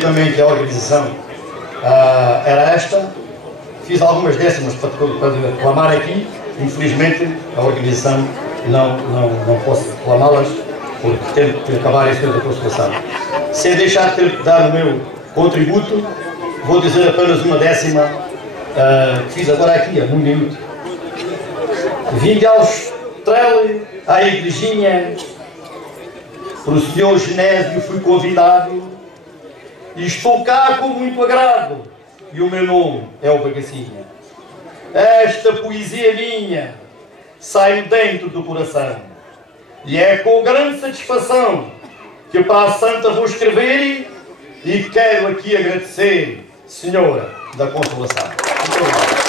Também que a organização era esta. Fiz algumas décimas para reclamar aqui. Infelizmente a organização não posso reclamá-las porque tenho que acabar este tempo da constelação. Sem deixar de dar o meu contributo, vou dizer apenas uma décima que fiz agora aqui, há um minuto. Vim de Austrele à igrejinha, por o senhor Genésio fui convidado e estou cá com muito agrado, e o meu nome é o Bagacinha. Esta poesia minha sai dentro do coração e é com grande satisfação que para a Santa vou escrever e quero aqui agradecer, Senhora da Consolação. Muito obrigado.